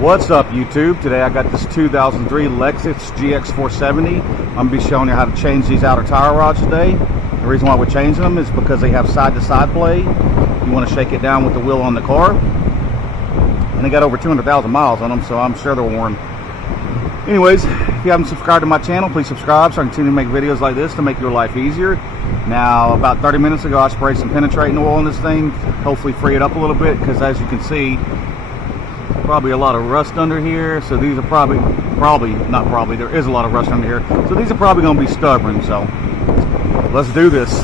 What's up, YouTube? Today I got this 2003 Lexus GX470. I'm going to be showing you how to change these outer tire rods today. The reason why we're changing them is because they have side-to-side play. You want to shake it down with the wheel on the car. And they got over 200,000 miles on them, so I'm sure they're worn. Anyways, if you haven't subscribed to my channel, please subscribe so I can continue to make videos like this to make your life easier. Now, about 30 minutes ago, I sprayed some penetrating oil in this thing. Hopefully free it up a little bit, because as you can see, probably a lot of rust under here. So these are there is a lot of rust under here. So these are probably going to be stubborn. So let's do this.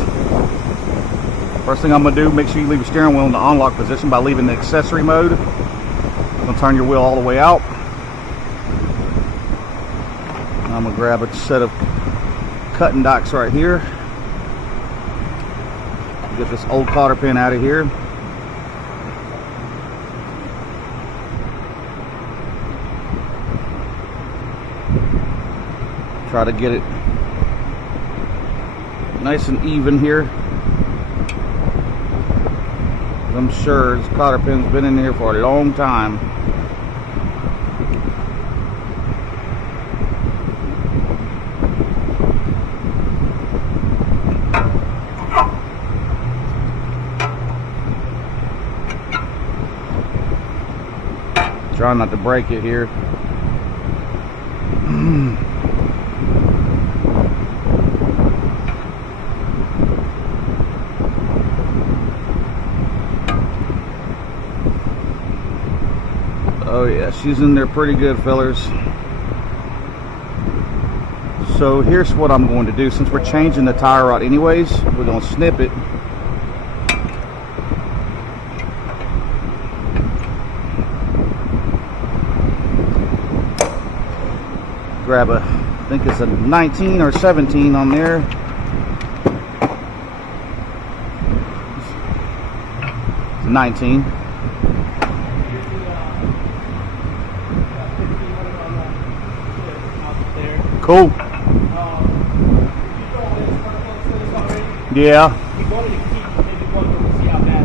First thing I'm going to do, make sure you leave your steering wheel in the unlock position by leaving the accessory mode. I'm going to turn your wheel all the way out. I'm going to grab a set of cutting docks right here. Get this old cotter pin out of here. Try to get it nice and even here. I'm sure this cotter pin's been in here for a long time. Try not to break it here. Oh yeah, she's in there pretty good, fellers. So here's what I'm going to do. Since we're changing the tire rod anyways, we're going to snip it. Grab a, I think it's a 19 or 17 on there. It's a 19. Cool. Yeah.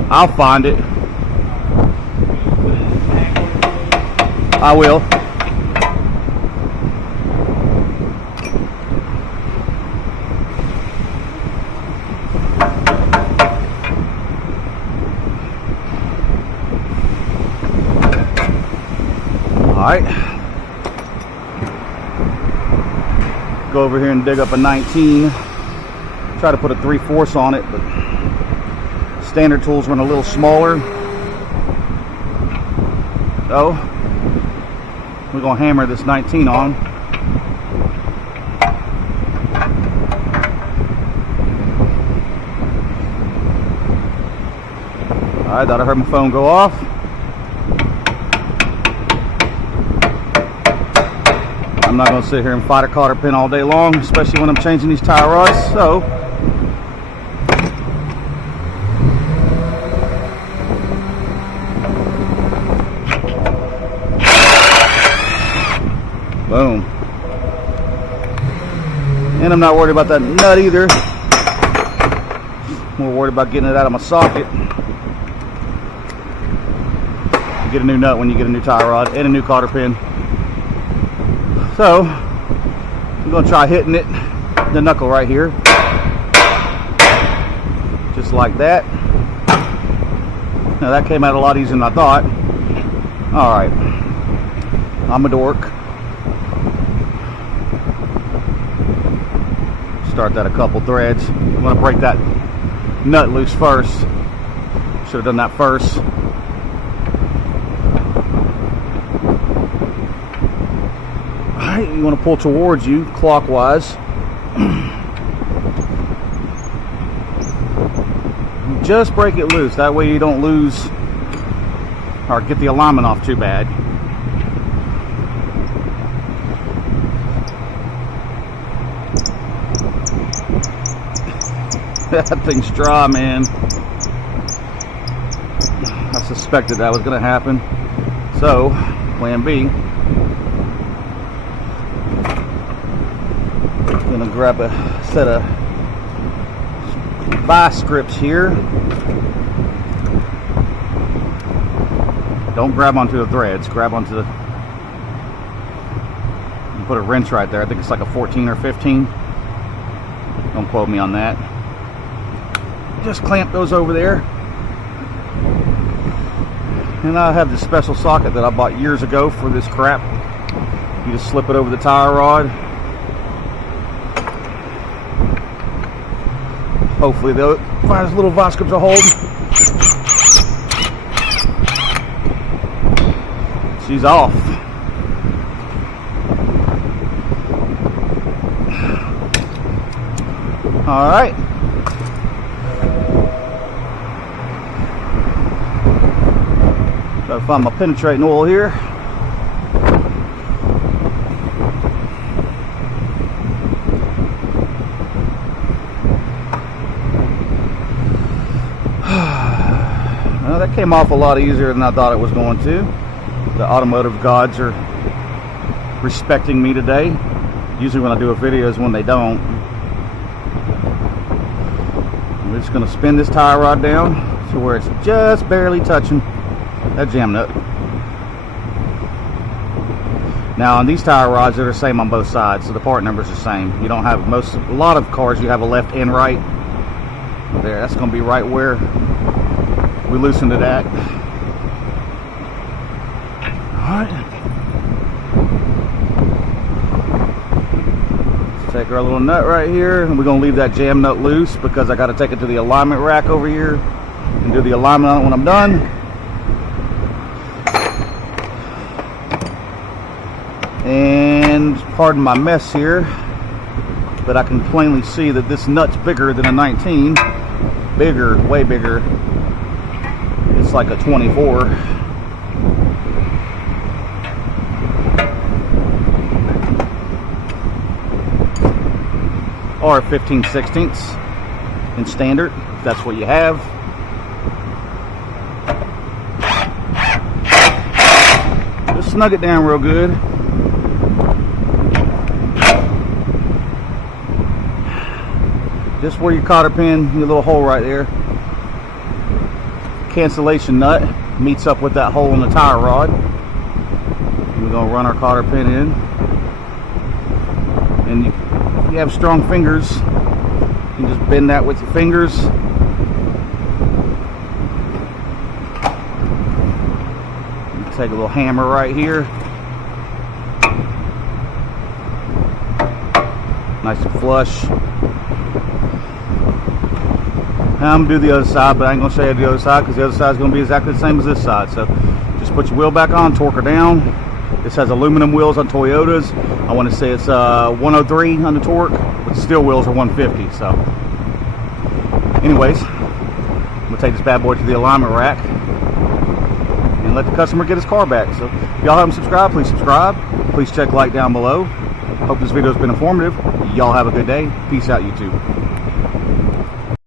I'll find it. I will. Alright, go over here and dig up a 19. Try to put a 3/4 on it, but standard tools run a little smaller. So, we're going to hammer this 19 on. Alright, thought I heard my phone go off. I'm not going to sit here and fight a cotter pin all day long, especially when I'm changing these tire rods. So, boom. And I'm not worried about that nut either. More worried about getting it out of my socket. You get a new nut when you get a new tire rod and a new cotter pin. So, I'm going to try hitting it, the knuckle right here, just like that. Now that came out a lot easier than I thought. Alright, I'm a dork. Start that a couple threads. I'm going to break that nut loose first. Should have done that first. You want to pull towards you clockwise. Just break it loose. That way you don't lose or get the alignment off too bad. That thing's dry, man. I suspected that was going to happen. So, plan B. Gonna grab a set of vice grips here. Don't grab onto the threads, grab onto the Put a wrench right there. I think it's like a 14 or 15. Don't quote me on that. Just clamp those over there. And I have this special socket that I bought years ago for this crap. You just slip it over the tire rod. Hopefully they'll find this little vice grips will hold. She's off. All right. Try to find my penetrating oil here. Well, that came off a lot easier than I thought it was going to. The automotive gods are respecting me today. Usually when I do a video is when they don't. We're just going to spin this tire rod down to where it's just barely touching that jam nut. Now on these tire rods, they're the same on both sides, so the part number's the same. You don't have a lot of cars you have a left and right. There, that's going to be right where we loosened it at. Alright. Let's take our little nut right here, and we're going to leave that jam nut loose because I got to take it to the alignment rack over here and do the alignment on it when I'm done. And pardon my mess here, but I can plainly see that this nut's bigger than a 19. Bigger, way bigger. It's like a 24. Or 15/16 in standard, if that's what you have. Just snug it down real good. Just where your cotter pin, your little hole right there. Cancellation nut meets up with that hole in the tire rod. We're going to run our cotter pin in. And if you have strong fingers, you can just bend that with your fingers. Take a little hammer right here. Nice and flush. Now I'm going to do the other side, but I ain't going to show you the other side because the other side is going to be exactly the same as this side. So just put your wheel back on, torque her down. This has aluminum wheels on Toyotas. I want to say it's 103 on the torque, but steel wheels are 150. So anyways, I'm going to take this bad boy to the alignment rack and let the customer get his car back. So if y'all haven't subscribed, please subscribe. Please check like down below. Hope this video has been informative. Y'all have a good day. Peace out, YouTube.